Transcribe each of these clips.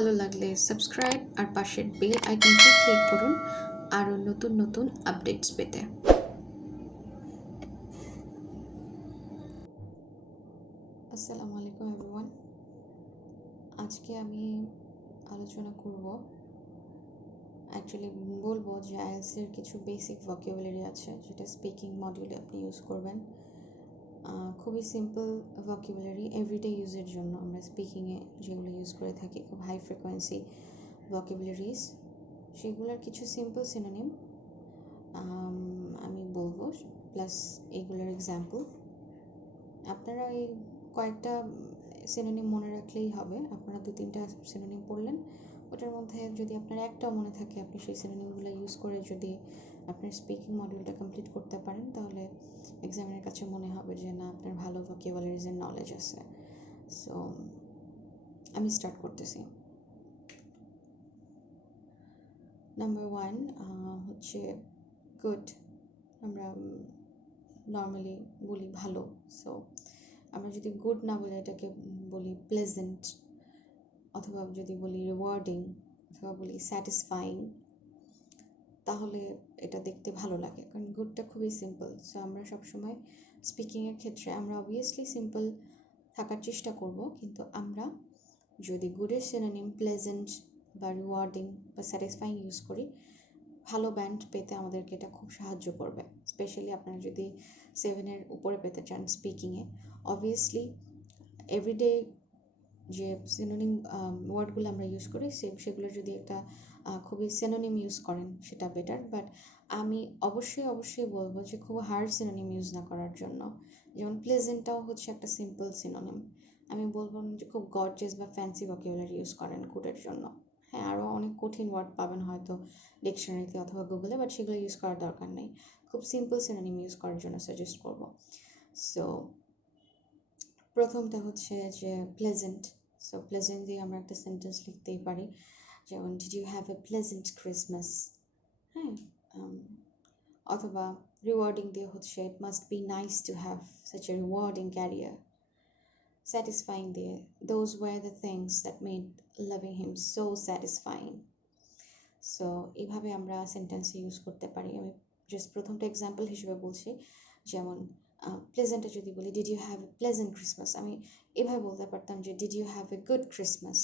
ভালো লাগলে সাবস্ক্রাইব আর পাশের বেল আইকনটি ক্লিক করুন আরও নতুন নতুন আপডেটস পেতে। আসসালামু আলাইকুম এভরিওয়ান। আজকে আমি আলোচনা করব, অ্যাকচুয়ালি বলবো যে আইএলটিএস এর কিছু বেসিক ভোকাবুলারি আছে যেটা স্পিকিং মডিউলে আপনি ইউজ করবেন। খুবই সিম্পল ভোকাবুলারি, এভরিডে ইউজের জন্য আমরা স্পিকিংয়ে যেগুলো ইউজ করে থাকি, খুব হাই ফ্রিকোয়েন্সি ভোকাবুলারিজ, সেগুলোর কিছু সিম্পল সিনোনিম আমি বলবো, প্লাস এগুলোর এক্সাম্পল। আপনারা এই কয়েকটা সিনোনিম মনে রাখলেই হবে। আপনারা 2-3টা সিনোনিম পড়লেন, ওটার মধ্যে যদি আপনার একটাও মনে থাকে, আপনি সেই সিনোনিমগুলো ইউজ করে যদি আপনার স্পিকিং মডিউলটা কমপ্লিট করতে পারেন, তাহলে এক্সামিনের কাছে মনে হবে যে না, আপনার ভালো ভোকাবুলারিজের নলেজ আছে। সো আমি স্টার্ট করতেছি। নাম্বার 1 হচ্ছে গুড। আমরা নর্মালি বলি ভালো। সো আমরা যদি গুড না বলে এটাকে বলি প্লেজেন্ট, অথবা যদি বলি রিওয়ার্ডিং, অথবা বলি স্যাটিসফাইং, তাহলে এটা দেখতে ভালো লাগে, কারণ গুডটা খুবই সিম্পল। সো আমরা সবসময় স্পিকিংয়ের ক্ষেত্রে আমরা অবভিয়াসলি সিম্পল থাকার চেষ্টা করব, কিন্তু আমরা যদি গুডের সিনোনিম প্লেজেন্ট বা রিওয়ার্ডিং বা স্যাটিসফাইং ইউজ করি, ভালো ব্যান্ড পেতে আমাদেরকে এটা খুব সাহায্য করবে। স্পেশালি আপনারা যদি 7-এর উপরে পেতে চান স্পিকিংয়ে, অবভিয়াসলি এভরিডে যে সিনোনিম ওয়ার্ডগুলো আমরা ইউজ করি সেগুলোর যদি একটা খুবই সিনোনিম ইউজ করেন সেটা বেটার। বাট আমি অবশ্যই বলবো যে খুব হার্ড সিনোনিম ইউজ না করার জন্য। যেমন প্লেজেন্টটাও হচ্ছে একটা সিম্পল সিনোনিম, আমি বলবো যে খুব গর্জিয়াস বা ফ্যান্সি ভোকাবুলারি ইউজ করেন গুডের জন্য। হ্যাঁ, আরও অনেক কঠিন ওয়ার্ড পাবেন হয়তো ডিকশনারিতে অথবা গুগলে, বাট সেগুলো ইউজ করার দরকার নেই। খুব সিম্পল সিনোনিম ইউজ করার জন্য সাজেস্ট করবো। সো প্রথমটা হচ্ছে যে প্লেজেন্ট। সো প্লেজেন্ট দিয়ে আমরা একটা সেন্টেন্স লিখতেই পারি, যেমন did you have a pleasant Christmas. হ্যাঁ, অথবা রিওয়ার্ডিং দিয়ে হচ্ছে it must be nice to have such a rewarding career. Satisfying দিয়ে those were the things that made loving him so satisfying. So এইভাবে আমরা সেন্টেন্সে ইউজ করতে পারি। আমি জাস্ট প্রথমটা এক্সাম্পল হিসেবে বলছি। যেমন প্লেজেন্টে যদি বলি did you have a pleasant Christmas, আমি এভাবে বলতে পারতাম যে did you have a good Christmas.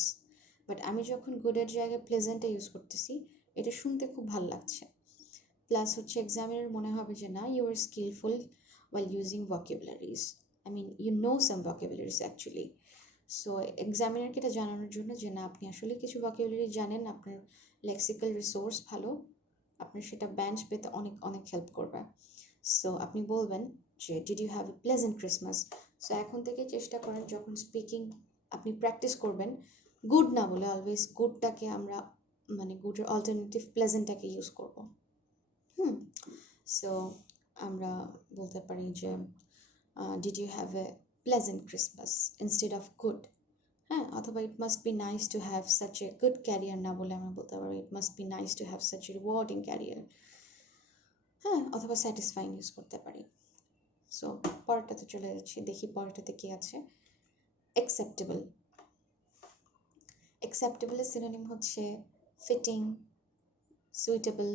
But আমি যখন গুডের জায়গায় প্লেজেন্টে ইউজ করতেছি, এটা শুনতে খুব ভালো লাগছে। প্লাস হচ্ছে এক্সামিনার মনে হবে যে না, you are skilful while using vocabularies. I mean, you know some vocabularies actually. So এক্সামিনারকে এটা জানানোর জন্য যে না, আপনি আসলে কিছু ভোকাবুলারি জানেন, আপনার লেক্সিক্যাল রিসোর্স ভালো, আপনার সেটা ব্যাঞ্চ পেতে অনেক অনেক হেল্প করবে। সো আপনি বলবেন যে did you have a pleasant Christmas. So এখন থেকে চেষ্টা করেন যখন স্পিকিং আপনি প্র্যাকটিস করবেন, গুড না বলে অলওয়েজ গুডটাকে আমরা মানে গুডের অল্টারনেটিভ প্লেজেন্টটাকে ইউজ করব। সো আমরা বলতে পারি যে did you have a pleasant Christmas instead of good. হ্যাঁ, অথবা it must be nice to have such a good career না বলে আমরা বলতে পারবো it must be nice to have such a rewarding career. হ্যাঁ, অথবা স্যাটিসফাইং ইউজ করতে পারি। সো পরেরটাতে চলে যাচ্ছি, দেখি পরেরটাতে কি আছে। অ্যাকসেপ্টেবল। অ্যাকসেপ্টেবলের সিনোনিম হচ্ছে ফিটিং, সুইটেবল,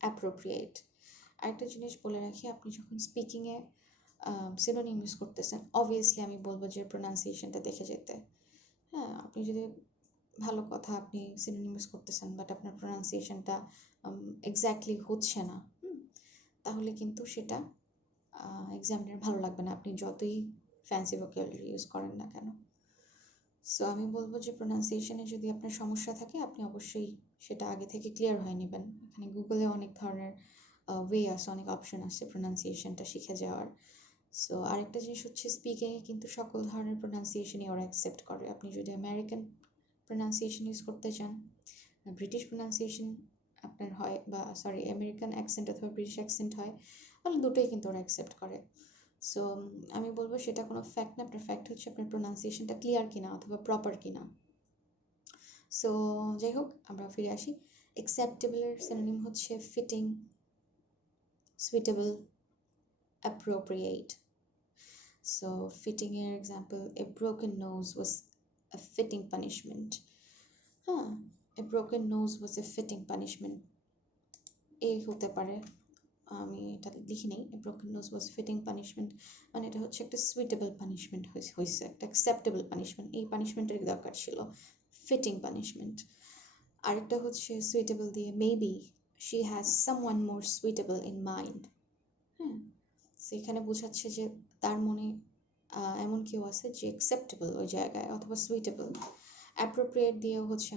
অ্যাপ্রোপ্রিয়েট। আরেকটা জিনিস বলে রাখি, আপনি যখন স্পিকিংয়ে সিনোনিম ইউজ করতেছেন, অবভিয়াসলি আমি বলবো যে প্রোনাউন্সিয়েশনটা দেখে যেতে। হ্যাঁ, আপনি যদি ভালো কথা আপনি সিনোনিম ইউজ করতেছেন বাট আপনার প্রোনাউন্সিয়েশনটা এক্স্যাক্টলি হচ্ছে না, তাহলে কিন্তু সেটা এক্সামিনার ভালো লাগবে না, আপনি যতই ফ্যান্সি ভোকাবুলারি ইউজ করেন না কেন। সো আমি বলবো যে প্রোনাউন্সিয়েশনে যদি আপনার সমস্যা থাকে, আপনি অবশ্যই সেটা আগে থেকে ক্লিয়ার হয়ে নেবেন। এখানে গুগলে অনেক ধরনের ওয়ে আছে, অনেক অপশন আছে প্রোনাউন্সিয়েশনটা শিখে যাওয়ার। সো আরেকটা জিনিস হচ্ছে স্পিকিংয়ে কিন্তু সকল ধরনের প্রোনাউন্সিয়েশনই ওরা অ্যাকসেপ্ট করে। আপনি যদি আমেরিকান প্রোনাউন্সিয়েশন ইউজ করতে চান, ব্রিটিশ প্রোনাউন্সিয়েশন আপনার হয়, বা সরি আমেরিকান অ্যাকসেন্ট অথবা ব্রিটিশ অ্যাকসেন্ট হয়, তাহলে দুটোই কিন্তু ওরা অ্যাকসেপ্ট করে। সো আমি বলবো সেটা কোনো ফ্যাক্ট না, আপনার ফ্যাক্ট হচ্ছে আপনার প্রোনাউন্সিয়েশনটা ক্লিয়ার কিনা অথবা প্রপার কিনা। সো যাই হোক, আমরা ফিরে আসি। অ্যাকসেপ্টেবলের সিনোনিম হচ্ছে fitting, suitable, appropriate. So fitting, for example, a broken nose was a fitting punishment. হ্যাঁ, a broken nose was a fitting punishment. এই হতে পারে, আমি এটা লিখি নেই। a broken nose was fitting punishment মানে এটা হচ্ছে একটা সুইটেবল পানিশমেন্ট হয়েছে, একটা অ্যাকসেপ্টেবল পানিশমেন্ট, এই পানিশমেন্টের দরকার ছিল, ফিটিং পানিশমেন্ট। আরেকটা হচ্ছে সুইটেবল দিয়ে maybe she has someone more suitable in mind। হ্যাঁ, সেখানে বোঝাচ্ছে যে তার মনে এমন কেউ আছে যে অ্যাকসেপ্টেবল ওই জায়গায়, অথবা সুইটেবল। অ্যাপ্রোপ্রিয়েট দিয়েও হচ্ছে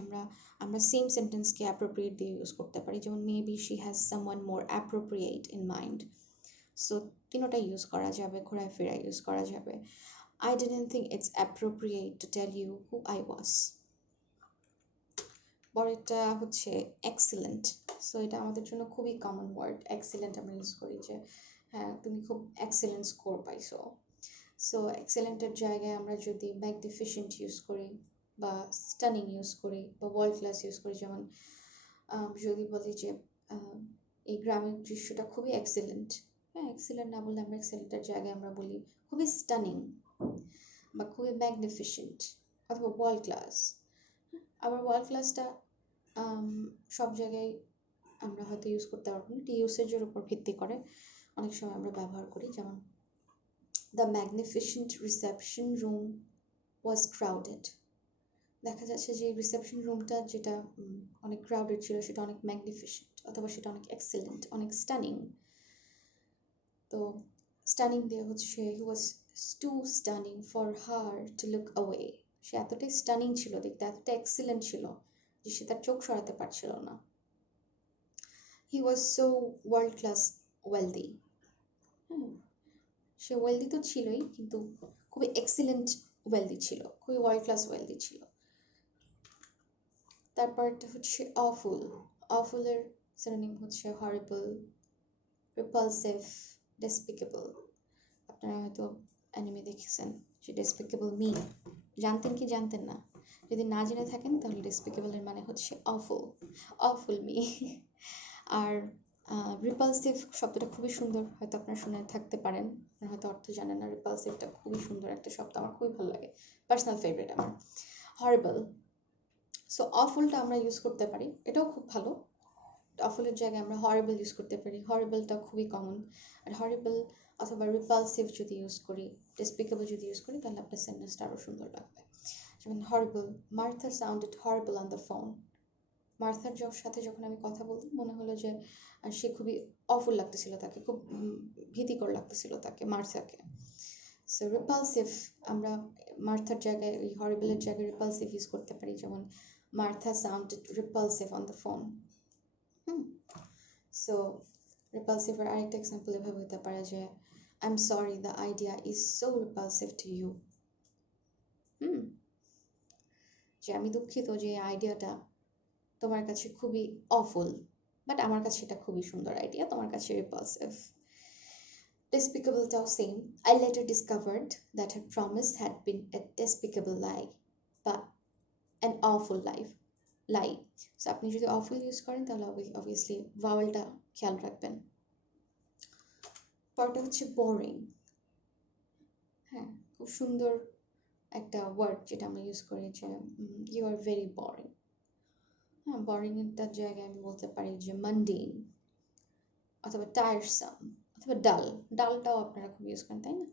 আমরা সেম সেন্টেন্সকে অ্যাপ্রোপ্রিয়েট দিয়ে ইউজ করতে পারি, যেমন maybe she has someone more appropriate in mind. So তিনোটা ইউজ করা যাবে, ঘোরায় ফেরায় ইউজ করা যাবে। I didn't think it's appropriate to tell you who I was। পরেরটা হচ্ছে এক্সিলেন্ট। সো এটা আমাদের জন্য খুবই কমন ওয়ার্ড, এক্সিলেন্ট আমরা ইউজ করি যে হ্যাঁ তুমি খুব এক্সিলেন্ট স্কোর পাইছো। সো এক্সেলেন্টের জায়গায় আমরা যদি ম্যাগনিফিসেন্ট ইউজ করি বা স্টানিং ইউজ করি বা ওয়ার্ল্ড ক্লাস ইউজ করি, যেমন যদি বলি যে এই গ্রামের দৃশ্যটা খুবই এক্সেলেন্ট, হ্যাঁ এক্সেলেন্ট না বললে আমরা এক্সেলেন্টের জায়গায় আমরা বলি খুবই স্টানিং বা খুবই ম্যাগনিফিসেন্ট অথবা ওয়ার্ল্ড ক্লাস। আবার ওয়ার্ল্ড ক্লাসটা সব জায়গায় আমরা হয়তো ইউজ করতে পারবো না, এটি ইউসেজের উপর ভিত্তি করে অনেক সময় আমরা ব্যবহার করি। যেমন The magnificent reception room was crowded। দেখা যাচ্ছে যে রিসেপশন রুমটা যেটা অনেক ক্রাউডেড ছিল সেটা অনেক ম্যাগনিফিসেন্ট অথবা সেটা অনেক এক্সেলেন্ট, অনেক স্টানিং। তো স্টানিং দিয়ে হচ্ছে he was too stunning for her to look away। সে এতটাই স্টানিং ছিল, দেখতে এতটা এক্সেলেন্ট ছিল যে সে তার চোখ সরাতে পারছিল না। He was so world class wealthy। Say wealthy তো ছিলই, কিন্তু খুবই এক্সিলেন্ট ওয়েলদি ছিল, খুবই ওয়ার্ল্ড ক্লাস ওয়েলদি ছিল। তারপরটা হচ্ছে অফুল। অফুলের সিনোনিম হচ্ছে হরিবল, রিপালসিভ, ডেসপিকেবল। আপনারা হয়তো অ্যানিমে দেখেছেন যে ডেসপিকেবল মি, জানতেন কি জানতেন না? যদি না জেনে থাকেন তাহলে ডেসপিকেবলের মানে হচ্ছে অফুল, অফুল মি। আর রিপালসিভ শব্দটা খুবই সুন্দর, হয়তো আপনারা শুনে থাকতে পারেন, আপনারা হয়তো অর্থ জানেন না। রিপালসিভটা খুবই সুন্দর একটা শব্দ, আমার খুবই ভালো লাগে, পার্সোনাল ফেভারিট আমার। হরিবল, সো অফুলটা আমরা ইউজ করতে পারি, এটাও খুব ভালো। অফুলের জায়গায় আমরা হরিবল ইউজ করতে পারি, হরিবলটা খুবই কমন। আর হরিবল অথবা রিপালসিভ যদি ইউজ করি, ডেসপিকেবল যদি ইউজ করি, তাহলে আপনার সেন্টেন্সটা আরও সুন্দর লাগবে। যেমন horrible, Martha sounded horrible on the phone. মার্থার সাথে যখন আমি কথা বলতাম মনে হলো যে সে খুবই অফুল লাগতেছিল, তাকে খুব ভীতিকর লাগতেছিল তাকে, মার্থাকে। সো রিপালসিভ আমরা মার্থার জায়গায় ওই হরিবলের জায়গায় রিপালসিভ ইউজ করতে পারি, যেমন Martha sounded repulsive on the phone. So রিপালসিভের আরেকটা এক্সাম্পল এভাবে হতে পারে যে I am sorry the idea is so repulsive to you. যে আমি দুঃখিত যে এই আইডিয়াটা তোমার কাছে খুবই অফুল, বাট আমার কাছে এটা খুবই সুন্দর আইডিয়া, তোমার কাছে রিপালসিভ। Despicableটাও same. I later discovered that her promise had been a despicable lie, but an awful lie। So আপনি যদি awful ইউজ করেন তাহলে অবভিয়াসলি ভাওয়েলটা খেয়াল রাখবেন। পরটা হচ্ছে বোরিং। হ্যাঁ, খুব সুন্দর একটা ওয়ার্ড যেটা আমরা ইউজ করি যে ইউ আর ভেরি বোরিং। হ্যাঁ, বোরিং এর জায়গায় আমি বলতে পারি যে মান্ডেইন অথবা টায়ারসাম অথবা ডাল। ডালটাও আপনারা খুব ইউজ করেন, তাই না?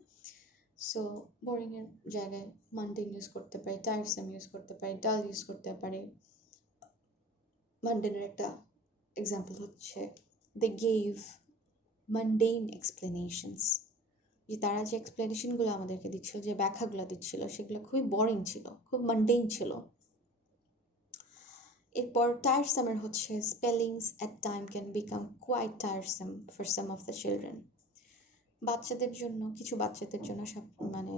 সো বোরিং এর জায়গায় মান্ডেইন ইউজ করতে পারি, টায়ারসাম ইউজ করতে পারি, ডাল ইউজ করতে পারি। মান্ডেইনের একটা এক্সাম্পল হচ্ছে দে গেভ মান্ডেইন এক্সপ্লেনেশনস। যে তারা যে এক্সপ্লেনেশনগুলো আমাদেরকে দিচ্ছিল, যে ব্যাখ্যাগুলো দিচ্ছিল, সেগুলো খুবই বোরিং ছিল, খুব মান্ডেইন ছিল। এরপর টায়ারসামের হচ্ছে spellings at time can become quite tiresome for some of the children. বাচ্চাদের জন্য, কিছু বাচ্চাদের জন্য মানে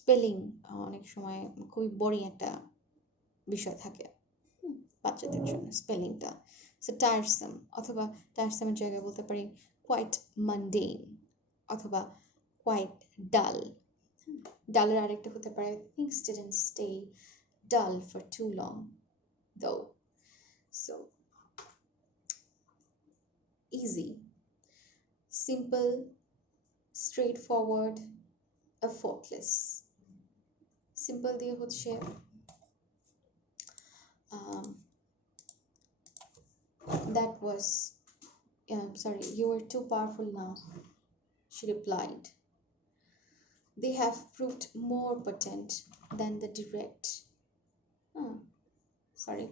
স্পেলিং অনেক সময় খুবই বোরিং একটা বিষয় থাকে বাচ্চাদের জন্য স্পেলিংটা। সো টায়ারসাম অথবা টায়ারসামের জায়গায় বলতে পারি কোয়াইট মান্ডেইন অথবা কোয়াইট ডাল। ডালের আরেকটা হতে পারে things didn't stay dull for too long though। So easy, simple, straightforward, effortless। Simple দিয়ে হচ্ছে that was, sorry, you were too powerful now, she replied. They have proved more potent than the direct. Sorry,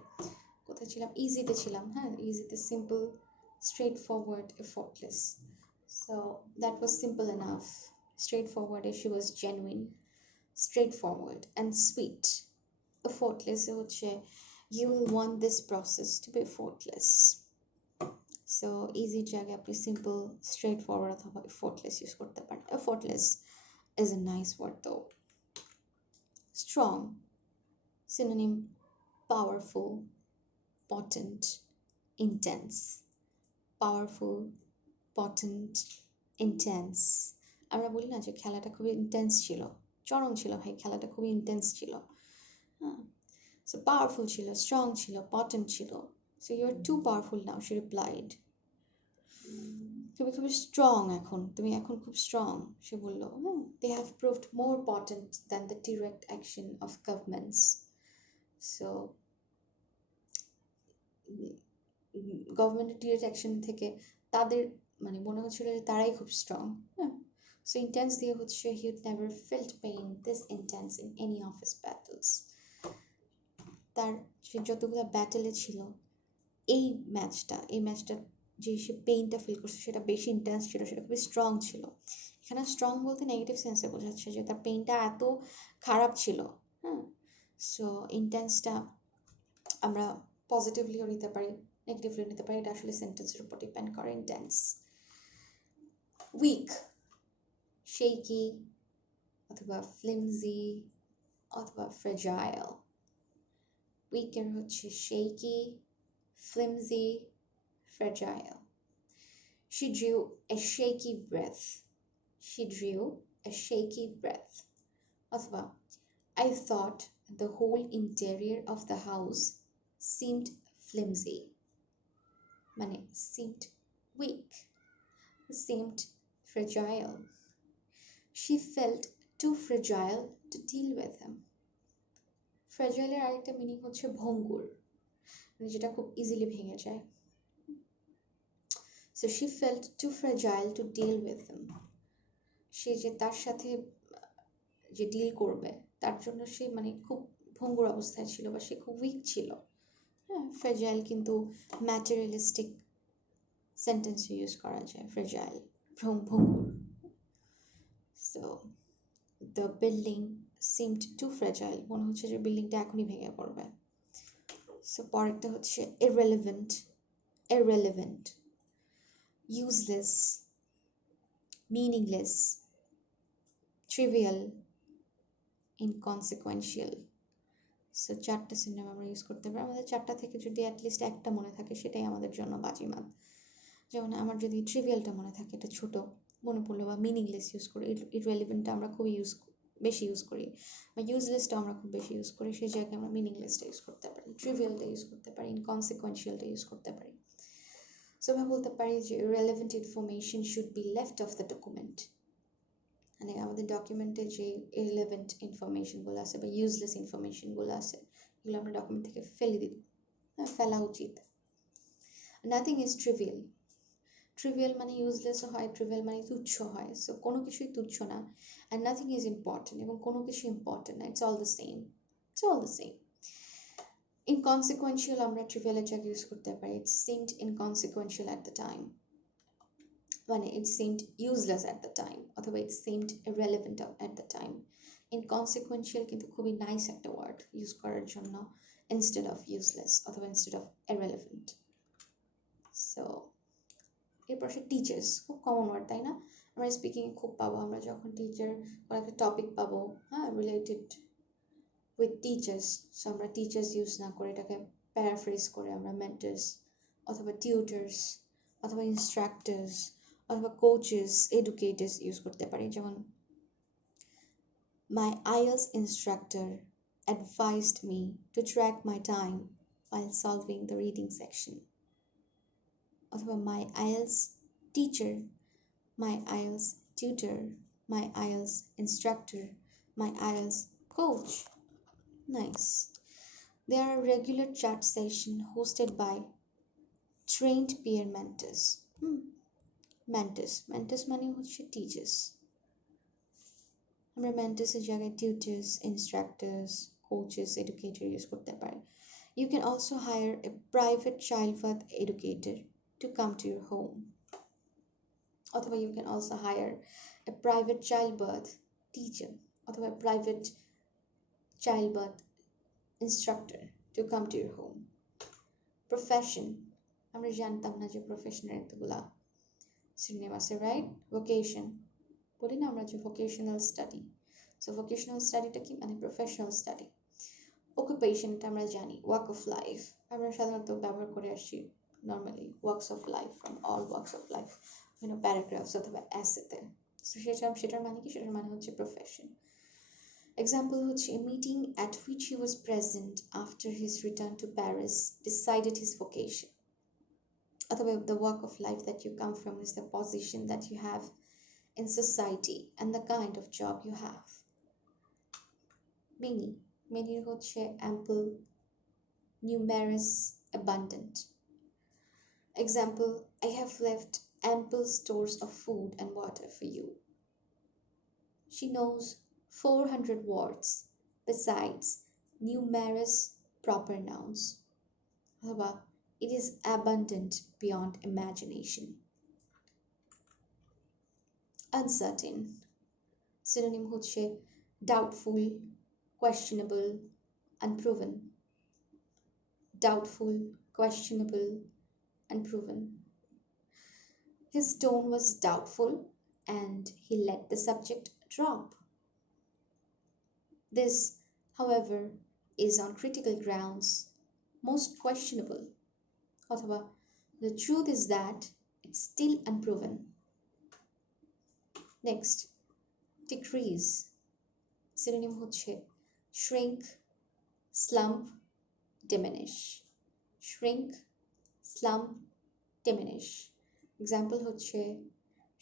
কোথায় ছিলাম? ইজিতে ছিলাম, হ্যাঁ, ইজিতে, simple, straightforward, effortless. So that was simple enough. Straightforward, she was genuine, straightforward and sweet. Effortless হচ্ছে you will want this process to be effortless. So easy জায়গায় আপনি simple, straightforward অথবা effortless use করতে পারেন. Effortless is a nice word though. Strong, synonym powerful, potent, intense. Powerful, potent, intense. আমরা বলি না যে খেলাটা খুবই ইন্টেন্স ছিল, চরম ছিল ভাই, খেলাটা খুবই ইন্টেন্স ছিল। হ্যাঁ, সো পাওয়ারফুল ছিল, স্ট্রং ছিল, পটেন্ট ছিল। So you are too powerful now, she replied. তুমি খুবই স্ট্রং এখন, তুমি এখন খুব স্ট্রং, সে বললো। They have proved more potent than the direct action of governments. So গভর্নমেন্টের ডিরেক্ট অ্যাকশন থেকে তাদের মানে মনে হচ্ছিল যে তারাই খুব স্ট্রং। হ্যাঁ, সো ইন্টেন্স দিয়ে হচ্ছে he would never felt pain this intense in any of his battles. তার সে যতগুলো ব্যাটেলে ছিল, এই ম্যাচটা যে সে পেইনটা ফিল করছে সেটা বেশি ইন্টেন্স ছিল, সেটা খুবই স্ট্রং ছিল। এখানে স্ট্রং বলতে নেগেটিভ সেন্সে বোঝাচ্ছে যে তার পেইনটা এত খারাপ ছিল। হ্যাঁ, সো ইন্টেন্সটা আমরা পজিটিভলিও নিতে পারি, নেগেটিভলিও নিতে পারি, এটা আসলে সেন্টেন্সের উপর ডিপেন্ড করে। ইন্টেন্স। উইক, শেকি অথবা ফ্লিমজি অথবা ফ্রেজাইল। উইকের হচ্ছে শেকি, flimsy, fragile. She drew a shaky breath. She drew a shaky breath. Athwa, I thought the whole interior of the house seemed flimsy. Mane, seemed weak, seemed fragile. She felt too fragile to deal with him. Fragile এর আরেকটা meaning হচ্ছে ভঙ্গুর, যেটা খুব easily ভেঙে যায়। So she felt too fragile to deal with him. সে যে তার সাথে যে ডিল করবে তার জন্য সে মানে খুব ভঙ্গুর অবস্থায় ছিল, বা সে খুব উইক ছিল। হ্যাঁ, ফ্রেজাইল কিন্তু ম্যাটেরিয়ালিস্টিক সেন্টেন্সে ইউজ করা যায়, ফ্রেজাইল, ভঙ্গুর। So the building seemed two fragile, মনে হচ্ছে যে বিল্ডিংটা এখনই ভেঙে পড়বে। সো পরেরটা হচ্ছে irrelevant, irrelevant, useless, meaningless, trivial, inconsequential. So চারটা সিনোনিম আমরা ইউজ করতে পারি। আমাদের চারটা থেকে যদি অ্যাটলিস্ট একটা মনে থাকে সেটাই আমাদের জন্য বাজিমাত। যেমন আমার যদি ট্রিভিয়ালটা মনে থাকে, এটা ছোট মনে পড়লো, বা মিনিংলেস ইউজ করি, ইররেলেভেন্টটা আমরা খুব বেশি ইউজ করি, বা ইউজলেসটা আমরা খুব বেশি ইউজ করি, সেই জায়গায় আমরা মিনিংলেসটা ইউজ করতে পারি, ট্রিভিয়ালটা ইউজ করতে পারি, ইনকনসিকুয়েন্সিয়ালটা ইউজ করতে পারি। সো আমরা বলতে পারি যে irrelevant information should be left of the document। মানে আমাদের ডকুমেন্টে যে ইররিলেভেন্ট ইনফরমেশনগুলো আছে বা ইউজলেস ইনফরমেশনগুলো আছে, এগুলো আমরা ডকুমেন্ট থেকে ফেলা উচিত। Nothing is trivial. ট্রিভিয়াল মানে ইউজলেসও হয়, ট্রিভিয়াল মানে তুচ্ছ হয়। সো কোনো কিছুই তুচ্ছ না। অ্যান্ড নাথিং ইজ ইম্পর্টেন্ট, এবং কোনো কিছু ইম্পর্টেন্ট না, it's all the same, it's all the same. Inconsequential আমরা ট্রিভিয়ালের জায়গায় ইউজ করতে পারি, it's seemed inconsequential at the time, মানে it seemed useless at the time, অথবা it seemed irrelevant at the time. Inconsequential কিন্তু খুবই নাইস একটা ওয়ার্ড ইউজ করার জন্য, instead of useless অথবা instead of irrelevant. সো এরপর সে টিচার্স, খুব কমন ওয়ার্ড তাই না? আমরা স্পিকিংয়ে খুব পাবো, আমরা যখন টিচার কোনো একটা টপিক পাবো, হ্যাঁ, রিলেটেড উইথ টিচার্স, সো আমরা টিচার্স ইউজ না করে এটাকে প্যারাফ্রেজ করে আমরা মেন্টার্স অথবা টিউটার্স অথবা ইনস্ট্রাক্টর্স অথবা কোচেস, এডুকেটর্স ইউজ করতে পারি। যেমন my IELTS instructor advised me to track my time while solving the reading section. অথবা my IELTS teacher, my IELTS tutor, my IELTS instructor, my IELTS coach. Nice. There are regular chat sessions hosted by trained peer mentors. Mentors মানে হচ্ছে teachers. আমরা mentors এর জায়গায় tutors, instructors, coaches, educator use করতে পারি. You can also hire a private childbirth educator to come to your home. অথবা you can also hire a private childbirth teacher অথবা a private childbirth instructor to come to your home. Profession, আমরা জানতাম না যে প্রফেশনের এতগুলা synonym আছে, right? Vocation, বলি না আমরা যে vocational study. So vocational studyটা কি মানে professional study. Occupation এটা আমরা জানি, work of life, আমরা সাধারণত ব্যবহার করে আসছি normally, works of life, from all works of life, paragraphs অথবা essay-তে. So সেটার মানে কি? সেটার মানে হচ্ছে profession. Example হচ্ছে a meeting at which he was present after his return to Paris decided his vocation. অথবা the work of life that you come from is the position that you have in society and the kind of job you have. Meaning হচ্ছে ample, numerous, abundant. Example, I have left ample stores of food and water for you. She knows 400 words besides numerous proper nouns. অথবা it is abundant beyond imagination. Uncertain, synonym হচ্ছে doubtful, questionable, unproven. Doubtful, questionable, unproven. His tone was doubtful and he let the subject drop. This, however, is on critical grounds most questionable. অথবা the truth is that it's still unproven. Next, decrease, synonym হচ্ছে shrink, slump, diminish. Shrink, slump, diminish. Example হচ্ছে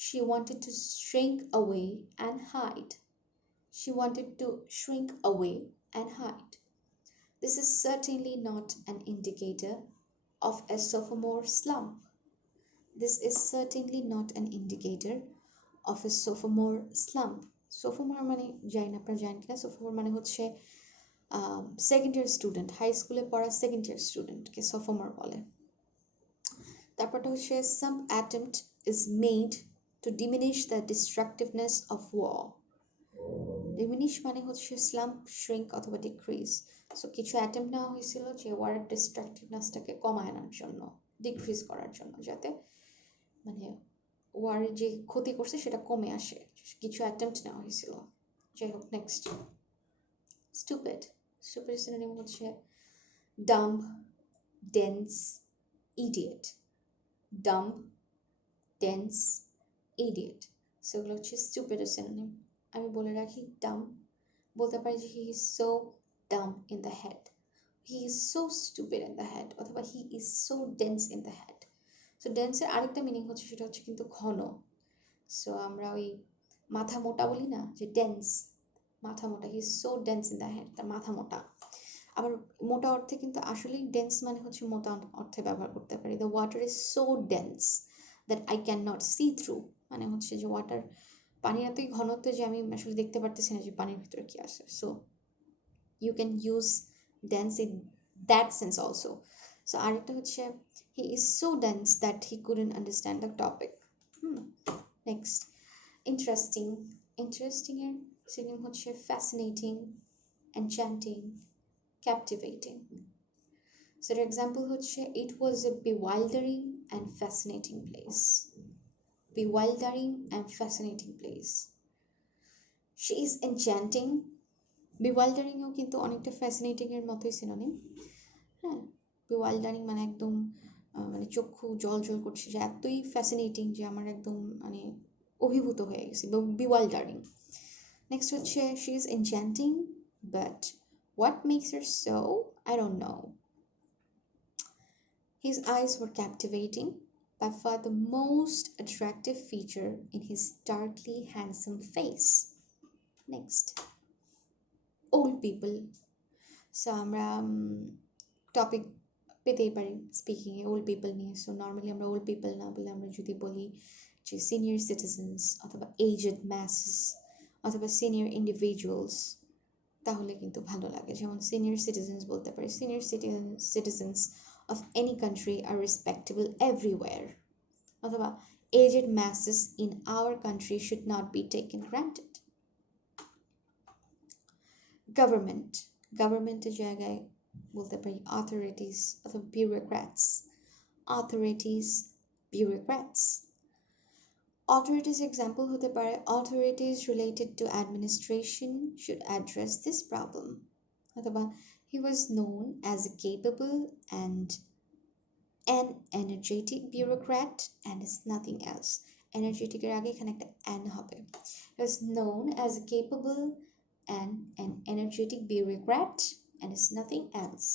she wanted to shrink away and hide. She wanted to shrink away and hide. This is certainly not an indicator of a sophomore slump. This is certainly not an indicator of a sophomore slump. Sophomore মানে জানি না আপনারা জানেন কিনা, sophomore মানে হচ্ছে second year student, high স্কুলে পড়া সেকেন্ড ইয়ার স্টুডেন্টকে sophomore বলে. তারপরটা হচ্ছে some attempt is made to diminish the destructiveness of war. Diminish মানে হচ্ছে slump, shrink অথবা decrease. সো কিছু অ্যাটেম্প নেওয়া হয়েছিল যে ওয়ারের ডিস্ট্রাকটিভনেসটাকে কমায় আনার জন্য, ডিক্রিজ করার জন্য, যাতে মানে ওয়ারের যে ক্ষতি করছে সেটা কমে আসে, কিছু অ্যাটেম্পট নেওয়া হয়েছিল. যাই হোক, নেক্সট স্টুপিড. স্টুপিড সিনোনিম হচ্ছে dumb, dense, idiot. Dumb, dense, idiot, সেগুলো হচ্ছে স্টুপিড সিনোনিম. আমি বলে রাখি, ডাম্ব বলতে পারি যে হি is so dumb in the head, he is so stupid in the head, অথবা he is so dense in the head. So ডেন্সের আরেকটা মিনিং হচ্ছে, সেটা হচ্ছে কিন্তু ঘন. সো আমরা ওই মাথা মোটা বলি না, যে ডেন্স, মাথা মোটা, he is so dense in the head, তার মাথা মোটা. আবার মোটা অর্থে কিন্তু আসলেই ডেন্স মানে হচ্ছে মোটা অর্থে ব্যবহার করতে পারি. The water is so dense that I can not see through, মানে হচ্ছে যে ওয়াটার, পানির এতই ঘনত্ব যে আমি আসলে দেখতে পারতেছি না যে পানির ভিতরে কি আছে. So you can use dense in that sense also. So আরেকটা হচ্ছে he is so dense that he couldn't understand the topic. Next, interesting. Interesting এর synonym হচ্ছে fascinating, enchanting, captivating. So the example হচ্ছে it was a bewildering and fascinating place. Bewildering and fascinating place. She is enchanting. বিওয়াল্ডারিংও কিন্তু অনেকটা fascinating এর মতোই synonym. হ্যাঁ, বিওয়াল্ডারিং মানে একদম মানে চক্ষু জল জল করছে, যে এতই ফ্যাসিনেটিং যে আমার একদম মানে অভিভূত হয়ে গেছি, বিওয়াল্ডারিং. নেক্সট হচ্ছে she is enchanting, but what makes her so I don't know. His eyes were captivating, by far the most attractive feature in his darkly handsome face. Next, old people. So আমরা topic পেতেই পারি স্পিকিংয়ে old people নিয়ে। So normally আমরা old people না বলে আমরা যদি বলি যে সিনিয়র সিটিজেন্স অথবা এজড ম্যাসেস অথবা সিনিয়র ইন্ডিভিজুয়ালস, তাহলে কিন্তু ভালো লাগে। যেমন সিনিয়র সিটিজেন্স বলতে পারি, senior citizens of any country are respectable everywhere, অথবা aged masses in our country should not be taken granted. Government, গভর্নমেন্টের জায়গায় বলতে পারি অথরিটিস অথবা bureaucrats, authorities, bureaucrats. Authorities example হতে পারে authorities related to administration should address this problem, অথবা he was known as a capable and an energetic bureaucrat and is nothing else. Energetic এর আগে এখানে একটা an হবে। He was known as a capable and an energetic bureaucrat and is nothing else.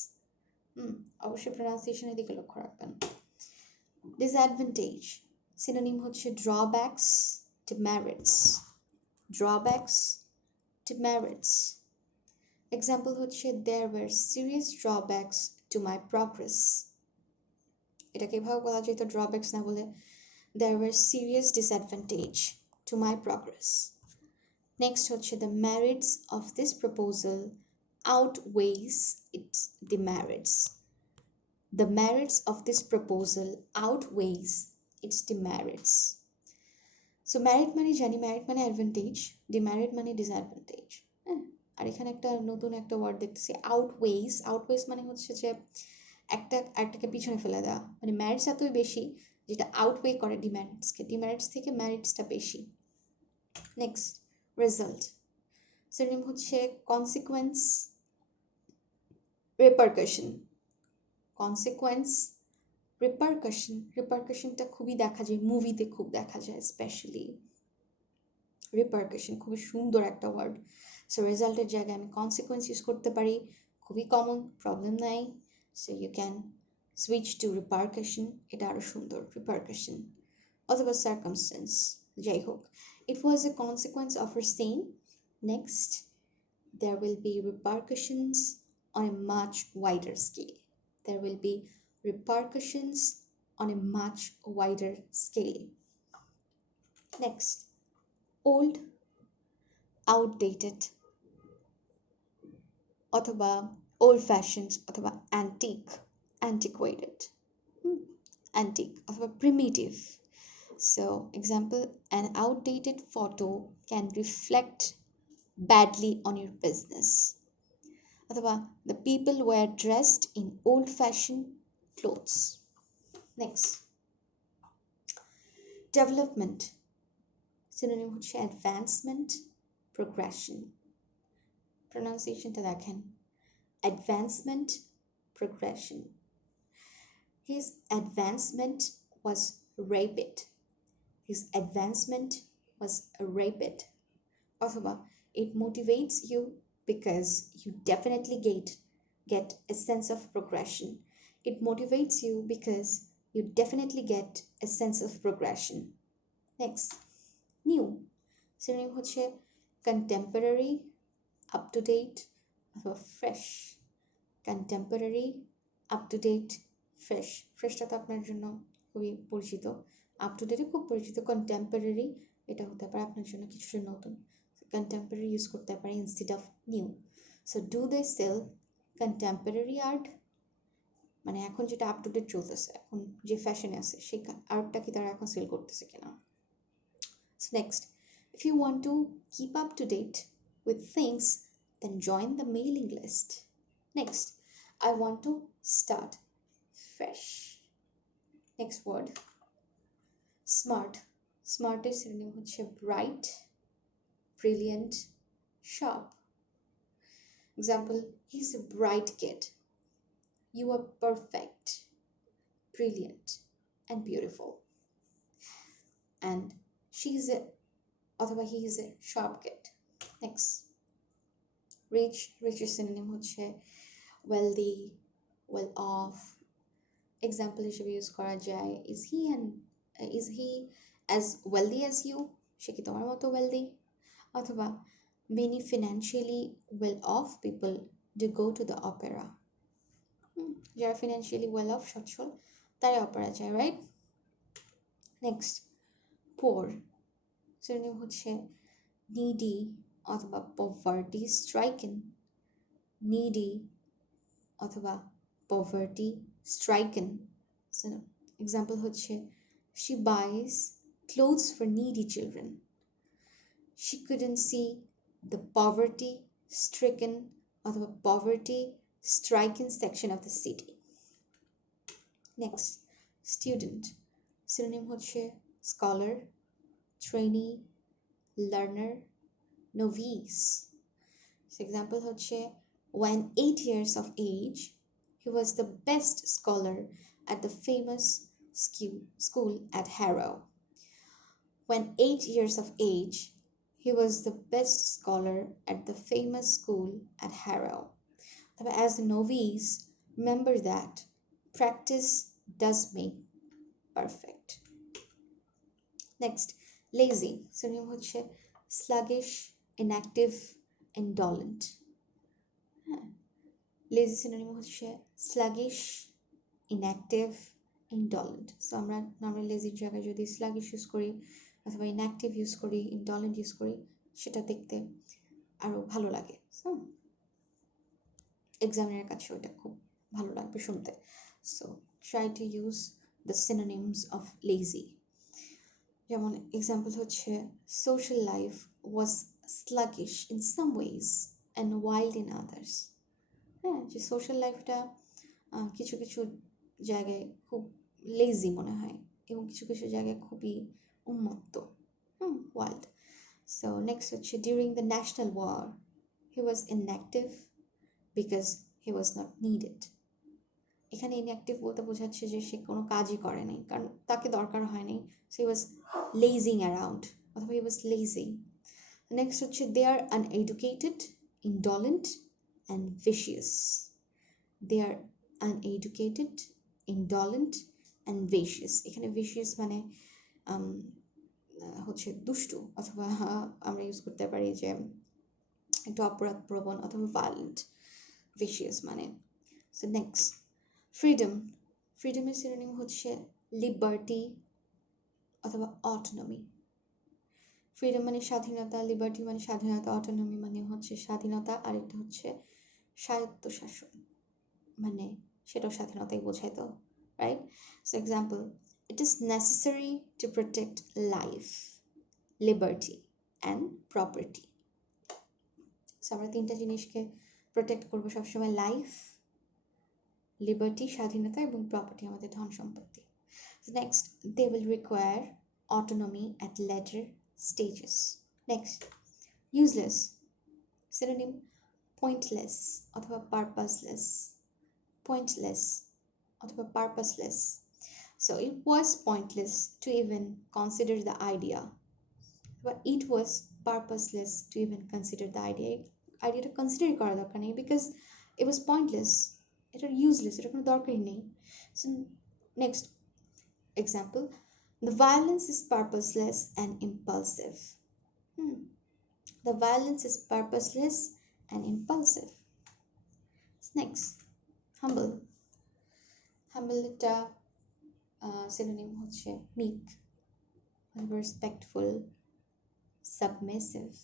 অবশ্যই প্রনাউন্সিয়েশনের দিকে লক্ষ্য রাখবেন। Disadvantage, synonym হচ্ছে drawbacks, demerits, drawbacks, demerits. Example হচ্ছে there were serious drawbacks to my progress. এটাকে এভাবে বলা যেত ড্রব্যাকস না বলে there were serious disadvantage to my progress. Next হচ্ছে the merits of this proposal outweighs its demerits. The merits of this proposal outweighs its demerits. So merit মানে জানি, merit মানে advantage, demerit মানে disadvantage. আর এখানে একটা নতুন একটা ওয়ার্ড দেখতেছি outweighs, outweighs মানে হচ্ছে যে একটাকে পিছনে ফেলে দেওয়া, মানে ম্যারিটস এতই বেশি যেটা আউটওয়ে করে ডিমেরিটসকে, ডিমেরিটস থেকে ম্যারিটসটা বেশি। নেক্সট রেজাল্ট, সিনোনিম হচ্ছে কনসিকুয়েন্স, রিপারকাশন, কনসিকুয়েন্স, রিপারকাশন। রিপারকাশনটা খুবই দেখা যায় মুভিতে, খুব দেখা যায় স্পেশালি রিপারকাশন, খুবই সুন্দর একটা ওয়ার্ড। সো রেজাল্টের জায়গায় আমি কনসিকুয়েন্স ইউজ করতে পারি, খুবই কমন, প্রবলেম নাই। So you can switch to repercussion, এটা আরো সুন্দর, repercussion, অথবা circumstance, যাই হোক। It was a consequence of her sin. Next, there will be repercussions on a much wider scale. There will be repercussions on a much wider scale. Next, old, outdated, অথবা old fashioned অথবা antique, antiquated, antique অথবা primitive. So example, an outdated photo can reflect badly on your business, অথবা the people were dressed in old fashioned clothes. Next, development, synonym হচ্ছে advancement, progression. প্রনাউন্সিয়েশনটা দেখেন, advancement, progression. His advancement was rapid. His advancement was rapid. অথবা it motivates you because you definitely get a sense of progression. It motivates you because you definitely get a sense of progression. Next, new, synonym হচ্ছে contemporary, up to date অথবা fresh. Contemporary, up to date, fresh. ফ্রেশটা তো আপনার জন্য খুবই পরিচিত, up to ডেটে খুব পরিচিত। কন্টেম্পোরারি এটা হতে পারে আপনার জন্য কিছুটা নতুন, কন্টেম্পোরারি ইউজ করতে পারে instead of new. So do they sell contemporary art, মানে এখন যেটা আপ টু ডেট চলতেছে, এখন যে ফ্যাশনে আছে সেই আর্টটা কি তারা এখন সেল করতেছে কিনা। So next, if you want to keep up to date with things then join the mailing list. Next, I want to start fresh. Next word, smart. Smart এর synonym হচ্ছে bright, brilliant, sharp. Example, he's a bright kid. You are perfect, brilliant, and beautiful. And she's a, অথবা he is a sharp kid. Next, rich. Rich এর synonym হচ্ছে wealthy, well off. Example হিসেবে use করা যায়, is he as wealthy as you, সে কি তোমার মতো wealthy, অথবা many financially well off people do go to the opera. যারা ফিনান্সিয়ালি ওয়েল অফ সচ্ছল তারাই অপরা যায়, রাইট? নেক্সট, পোর সিনোনিম হচ্ছে নিডি অথবা পভার্টি স্ট্রাইকেন। নিডি অথবা পভার্টি স্ট্রাইকেন। এক্সাম্পল হচ্ছে she buys clothes for needy children. She couldn't see the poverty stricken অথবা poverty stricken section of the city. Next, student synonym হচ্ছে scholar, trainee, learner, novice. So example হচ্ছে when 8 years of age he was the best scholar at the famous school at Harrow. When 8 years of age he was the best scholar at the famous school at Harrow. As a novice, remember that practice does make perfect. Next, lazy synonym হচ্ছে sluggish, inactive, indolent. Lazy synonym হচ্ছে sluggish, inactive, indolent. So আমরা normal লেজির জায়গায় যদি sluggish use করি অথবা inactive use করি, indolent use করি, সেটা দেখতে আরো ভালো লাগে। সো এক্সামিনের কাছে ওইটা খুব ভালো লাগবে শুনতে। So try to use the synonyms of lazy. যেমন এক্সাম্পল হচ্ছে social life was sluggish in some wedge and wild in others. হ্যাঁ, যে সোশ্যাল লাইফটা কিছু কিছু জায়গায় খুব লেজি মনে হয় এবং কিছু কিছু জায়গায় খুবই উন্মত্ত, ওয়াইল্ড। সো নেক্সট হচ্ছে during the national war he was inactive because he was not needed. এখানে ইনঅ্যাক্টিভ বলতে বোঝাচ্ছে যে সে কোনো কাজই করেনি, কারণ তাকে দরকার হয়নি। সো হি ওয়াজ লেজিং অ্যারাউন্ড অথবা হি ওয়াজ লেজি। নেক্সট হচ্ছে they are uneducated, indolent and vicious. They are uneducated, indolent and vicious. এখানে ভিশিয়াস মানে হচ্ছে দুষ্টু, অথবা আমরা ইউজ করতে পারি যে একটু অপরাধ প্রবণ অথবা ভায়োলেন্ট। ভিশিয়াস মানে। So next, freedom. ফ্রিডমের সিনোনিম হচ্ছে লিবার্টি অথবা অটোনমি। ফ্রিডম মানে স্বাধীনতা, লিবার্টি মানে স্বাধীনতা, অটোনমি মানে হচ্ছে স্বাধীনতা, আরেকটা হচ্ছে স্বায়ত্তশাসন, মানে সেটাও স্বাধীনতাই বোঝায় তো, right? So example, it is necessary to protect life, liberty and property. So আমরা তিনটা জিনিসকে প্রোটেক্ট করবো সবসময়, লাইফ, লিবার্টি স্বাধীনতা এবং প্রপার্টি আমাদের ধন সম্পত্তি। Next, they will require autonomy at later stages. Next, useless synonym pointless অথবা পারপাসলেস। পয়েন্টলেস অথবা purposeless. So it was pointless to even consider the idea, but it was purposeless to even consider the idea. আইডিয়াটা consider করা দরকার নেই, because it was pointless, এটা useless, এটা কোনো দরকারই নেই। So next example, the violence is purposeless and impulsive. The violence is purposeless and impulsive. Next, humble. Humble এটা সিনোনিম হচ্ছে meek, respectful, submissive.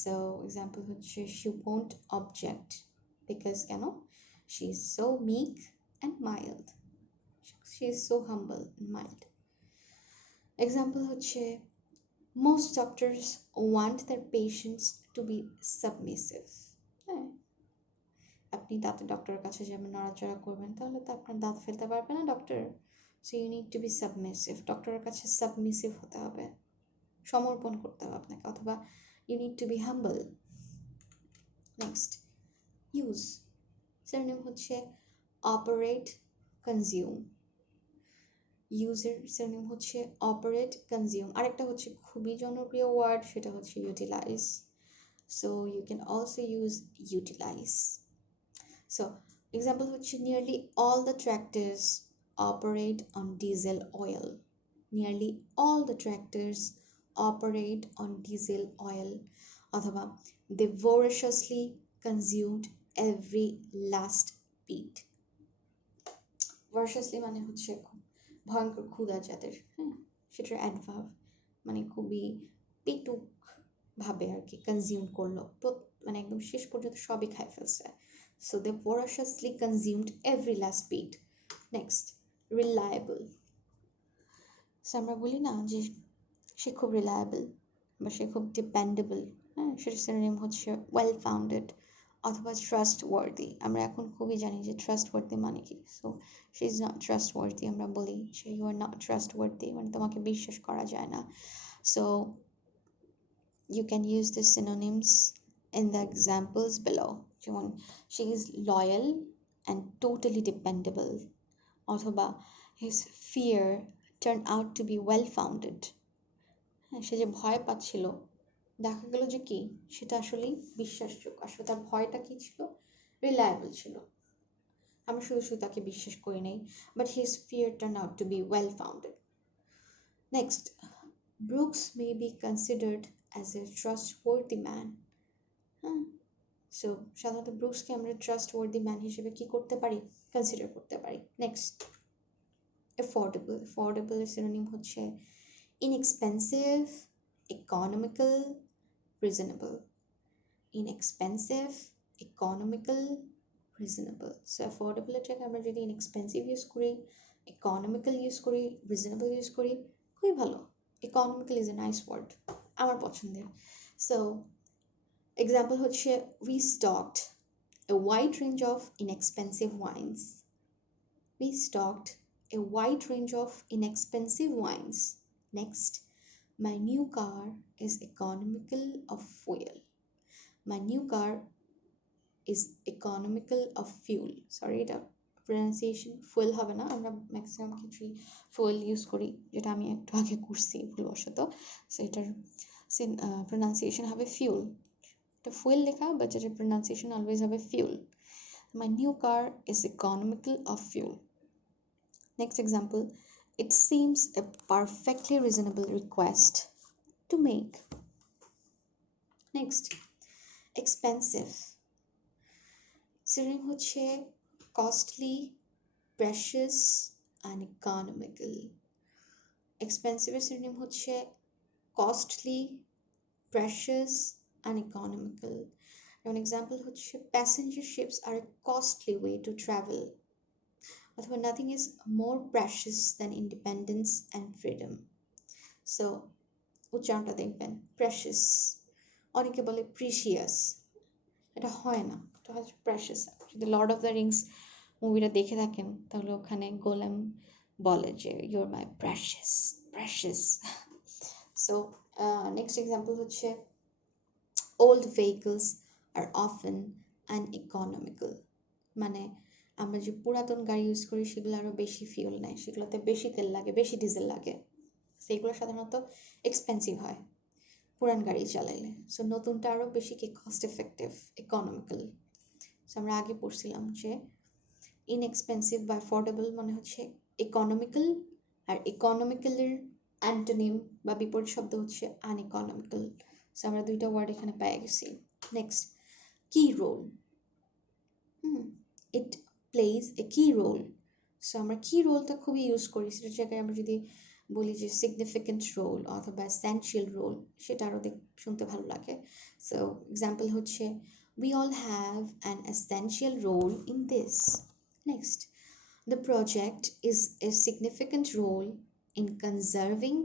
So example হচ্ছে she won't object because কেন, she is so meek and mild. She is so humble and mild. Example হচ্ছে most doctors want their patients to be submissive. হ্যাঁ, আপনি দাঁতের ডক্টরের কাছে যাবেন, নড়াচড়া করবেন, তাহলে তো আপনার দাঁত ফেলতে পারবে না doctor. So you need to be submissive. ডক্টরের কাছে সাবমিসিভ হতে হবে, সমর্পণ করতে হবে আপনাকে, অথবা you need to be humble. Next, use. Synonym হচ্ছে operate, consume. User synonym হচ্ছে operate, consume. আরেকটা হচ্ছে খুবই জনপ্রিয় ওয়ার্ড, সেটা হচ্ছে utilize. So you can also use utilize. So example হচ্ছে nearly all the tractors operate on diesel oil. Nearly all the tractors operate on diesel oil. অথবা they voraciously consumed every last speed. Voraciously মানে হচ্ছে খুব ভয়ঙ্কর ক্ষুধা যাদের, হ্যাঁ, সেটার অ্যাডভার্ব মানে খুবই পেটুক ভাবে আর কি কনজিউম করলো, মানে একদম শেষ পর্যন্ত সবই খাই ফেলছে। So they voraciously consumed every last bit. Next, reliable. So আমরা বলি না যে সে খুব রিলায়েবল বা সে খুব ডিপেন্ডেবল, হ্যাঁ, সেটার সিনোনিম হচ্ছে ওয়েল ফাউন্ডেড অথবা ট্রাস্টওয়ার্দি। আমরা এখন খুবই জানি যে ট্রাস্টওয়ার্দি মানে কি। So she is not trustworthy আমরা বলি যে ইউ আর নট ট্রাস্টওয়ার্দি, মানে তোমাকে বিশ্বাস করা যায় না। So you can use the synonyms in the examples below. যেমন she is loyal and totally dependable, অথবা his fear turned out to be well founded. হ্যাঁ, সে যে ভয় পাচ্ছিল দেখা গেল যে কি সেটা আসলে বিশ্বাসযোগ্য, আসলে তার ভয়টা কি ছিল, রিলায়েবল ছিল। আমরা শুধু শুধু তাকে বিশ্বাস করি নাই, but his fear turned out to be well founded. Next, Brooks may be considered as a trustworthy man. হ্যাঁ, সো সাধারণত ব্রুকসকে আমরা ট্রাস্টওয়ার্দি ম্যান হিসেবে কি করতে পারি, কনসিডার করতে পারি। Next, affordable. অ্যাফোর্ডেবলের সিনোনিম হচ্ছে inexpensive, economical, reasonable. Inexpensive, economical, reasonable. So affordable এটাকে আমরা যদি inexpensive ইউজ করি, economical ইউজ করি, reasonable ইউজ করি, খুবই ভালো। economical is a nice word, আমার পছন্দের। So example হচ্ছে we stocked a wide range of inexpensive wines. We stocked a wide range of inexpensive wines. Next, my new car is economical of fuel. My new car is economical of fuel. Sorry, এটা pronunciation fuel হবে না, আমরা maximum ক্ষেত্রেই fuel use করি, যেটা আমি একটু আগে করছি ভুলবশত। সো এটার pronunciation হবে fuel. এটা fuel লেখা, বাট এটার pronunciation always হবে fuel. My new car is economical of fuel. Next example, it seems a perfectly reasonable request to make. Next, expensive. Synonym হচ্ছে costly, precious and economical. Expensive এর synonym হচ্ছে costly, precious and economical. An example হচ্ছে passenger ships are a costly way to travel. অথবা nothing is more precious than independence and freedom. So উচ্চারণটা দেখবেন, precious, অনেকে বলে precious, এটা হয় না, এটা হচ্ছে প্রেশাস। যদি লর্ড অফ দ্য রিংস মুভিটা দেখে থাকেন তাহলে ওখানে গোলেম বলে যে your my precious precious. So next example হচ্ছে ওল্ড ভেহিকলস আর অফেন আনইকোনমিক্যাল, মানে আমরা যে পুরাতন গাড়ি ইউজ করি সেগুলো আরও বেশি ফিউল নেয়, সেগুলোতে বেশি তেল লাগে, বেশি ডিজেল লাগে, সেগুলো সাধারণত এক্সপেন্সিভ হয় পুরান গাড়ি চালাইলে। সো নতুনটা আরও বেশি কি কস্ট এফেক্টিভ, ইকোনমিক্যাল। সো আমরা আগে পড়ছিলাম যে ইনএক্সপেন্সিভ বা অ্যাফোর্ডেবল মানে হচ্ছে ইকোনমিক্যাল, আর ইকোনমিক্যালের অ্যান্টোনিম বা বিপরীত শব্দ হচ্ছে আনইকোনমিক্যাল। সো আমরা দুইটা ওয়ার্ড এখানে পেয়ে গেছি। নেক্সট, কি রোল। ইট প্লেজ এ কি রোল। সো আমরা কি রোলটা খুবই ইউজ করি, সেটার জায়গায় আমরা যদি বলি যে সিগনিফিকেন্ট রোল অথবা এসেনশিয়াল রোল, সেটা আরও শুনতে ভালো লাগে। সো এক্সাম্পল হচ্ছে we all have an essential role in this. Next, the project is a significant role in conserving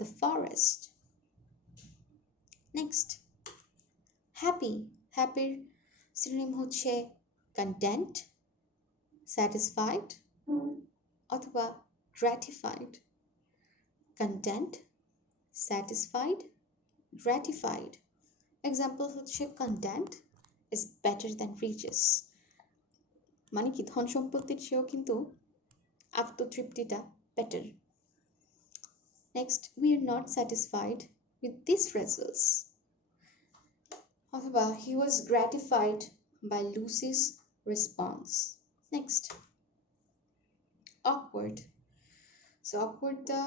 the forest. Next, happy. Happy synonym হচ্ছে content, satisfied অথবা gratified. Content, satisfied, gratified. Example হচ্ছে content is better than riches, মানে কি ধন সম্পত্তির চেয়েও কিন্তু আত্মতৃপ্তিটা better. Next, we are not satisfied with these results, অথবা he was gratified by Lucy's response. Next, awkward. So awkwardটা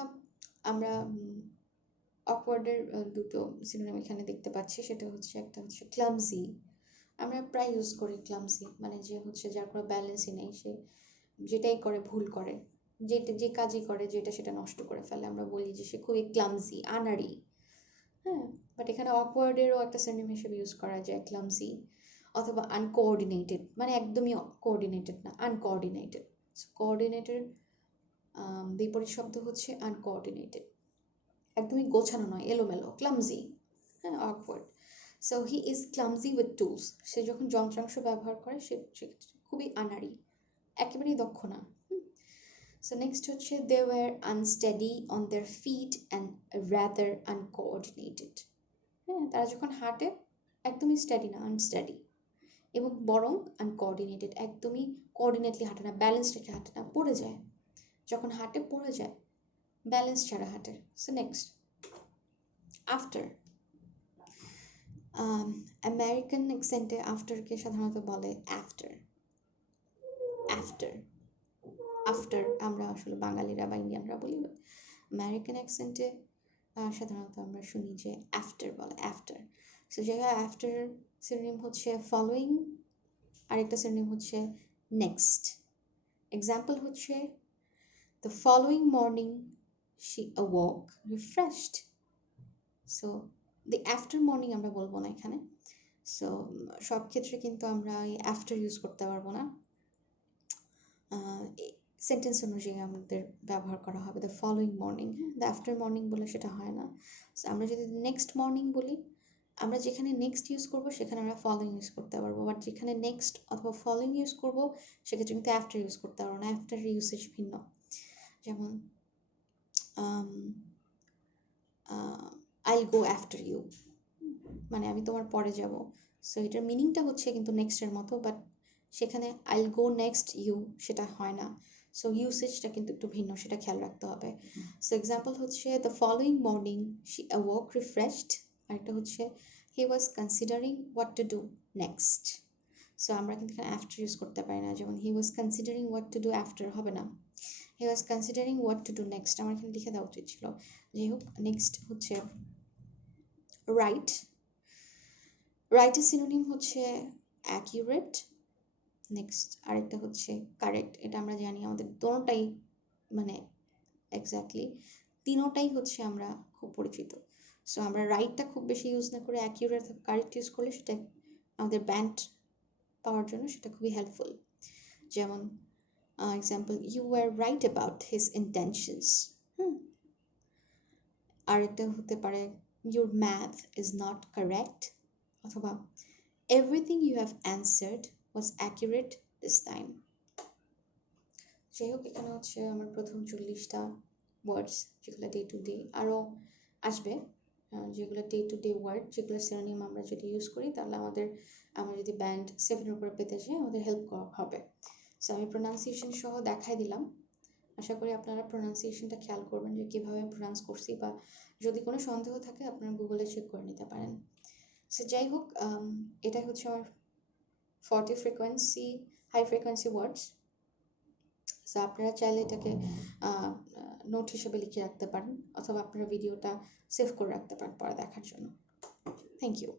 আমরা awkward এর দুটো সিনোনিম এখানে দেখতে পাচ্ছি, সেটা হচ্ছে একটা হচ্ছে clumsy আমরা প্রায় ইউজ করি ক্লামসি, মানে যে হচ্ছে যার কোনো ব্যালেন্সই নেই, সে যেটাই করে ভুল করে, যে কাজই করে যেটা সেটা নষ্ট করে ফেলে, আমরা বলি যে সে খুবই ক্লামসি, আনাড়ি। হ্যাঁ, বাট এখানে অকওয়ার্ডেরও একটা সিনোনিম হিসেবে ইউজ করা যায় ক্লামসি, অথবা আনকোঅর্ডিনেটেড, মানে একদমই কোঅর্ডিনেটেড না, আনকোঅর্ডিনেটেড। কোঅর্ডিনেটেড বিপরীত শব্দ হচ্ছে আনকোঅর্ডিনেটেড, একদমই গোছানো নয়, এলোমেলো, ক্লামজি। হ্যাঁ, awkward. So he is clumsy with tools, সে যখন যন্ত্রাংশ ব্যবহার করে সে খুবই আনাড়ি, একেবারেই দক্ষ না। সো নেক্সট হচ্ছে they were unsteady on their feet and rather uncoordinated. হ্যাঁ, তারা যখন হাঁটে একদমই স্টেডি না, আনস্টেডি, এবং বরং আনকোঅর্ডিনেটেড, একদমই কোঅর্ডিনেটলি হাঁটে না, ব্যালেন্স রেখে হাঁটে না, পড়ে যায়, যখন হাঁটে পড়ে যায়, ব্যালেন্স ছাড়া হাঁটে। So next, after. আমেরিকান অ্যাকসেন্টে আফটারকে সাধারণত বলে আফটার, আফটার, আফটার আমরা আসলে বাঙালিরা বা ইন্ডিয়ানরা বলি, আমেরিকান অ্যাকসেন্টে সাধারণত আমরা শুনি যে আফটার বলে, আফটার। সো জায়গায় আফটার সিনোনিম হচ্ছে ফলোয়িং, আরেকটা সিনোনিম হচ্ছে নেক্সট। এক্সাম্পল হচ্ছে the following morning she awoke refreshed. So the after morning আমরা বলবো না এখানে। সো সব ক্ষেত্রে কিন্তু আমরা এই আফটার ইউজ করতে পারবো না, সেন্টেন্স অনুযায়ী আমাদের ব্যবহার করা হবে দ্য ফলোয়িং মর্নিং। হ্যাঁ, দ্য আফটার মর্নিং বলে সেটা হয় না। সো আমরা যদি নেক্সট মর্নিং বলি, আমরা যেখানে নেক্সট ইউজ করব সেখানে আমরা ফলোয়িং ইউজ করতে পারবো, বাট যেখানে নেক্সট অথবা ফলোয়িং ইউজ করব সেক্ষেত্রে কিন্তু আফটার ইউজ করতে পারবো না, আফটার ইউসেজ ভিন্ন। যেমন আইল গো আফটার ইউ, মানে আমি তোমার পরে যাব। সো এটার মিনিংটা হচ্ছে কিন্তু নেক্সটের মতো, বাট সেখানে আইল গো নেক্সট ইউ সেটা হয় না। সো ইউসেজটা কিন্তু একটু ভিন্ন, সেটা খেয়াল রাখতে হবে। সো এক্সাম্পল হচ্ছে the following morning she awoke refreshed, আরেকটা হচ্ছে he was considering what to do next. So আমরা কিন্তু এখানে আফটার ইউজ করতে পারি না, যেমন he was considering what to do after হবে না, he was considering what to do next, আমার এখানে লিখে দেওয়া উচিত ছিল। যাই হোক, নেক্সট হচ্ছে রাইট। রাইটের সিনোনিম হচ্ছে অ্যাকিউরেট। নেক্সট আরেকটা হচ্ছে কারেক্ট, এটা আমরা জানি, আমাদের দোনোটাই মানে এক্স্যাক্টলি তিনোটাই হচ্ছে আমরা খুব পরিচিত। সো আমরা রাইটটা খুব বেশি ইউজ না করে অ্যাকিউরেট কারেক্ট ইউজ করলে সেটা আমাদের ব্যান্ড পাওয়ার জন্য সেটা খুবই হেল্পফুল। যেমন example, you were right about his intentions. আরেকটা হতে পারে your math is not correct, অথবা everything you have answered was accurate this time. যাই হোক, এখানে হচ্ছে আমার প্রথম 40টা ওয়ার্ডস, যেগুলো ডে টু ডে আরও আসবে, যেগুলো ডে টু ডে ওয়ার্ড, যেগুলো সিনোনিম আমরা যদি ইউজ করি তাহলে আমরা যদি ব্যান্ড 7-এর উপরে পেতে যাই আমাদের হেল্প হবে। সো আমি প্রোনাউন্সিয়েশন সহ দেখাই দিলাম, আশা করি আপনারা প্রোনাউন্সিয়েশনটা খেয়াল করবেন যে কীভাবে প্রোনাউন্স করছি, বা যদি কোনো সন্দেহ থাকে আপনারা গুগলে চেক করে নিতে পারেন। সো যাই হোক, এটাই হচ্ছে আমার 40 ফ্রিকোয়েন্সি হাই ফ্রিকোয়েন্সি ওয়ার্ডস। সো আপনারা চাইলে এটাকে নোট হিসেবে লিখে রাখতে পারেন, অথবা আপনারা ভিডিওটা সেভ করে রাখতে পারেন পরে দেখার জন্য। Thank you.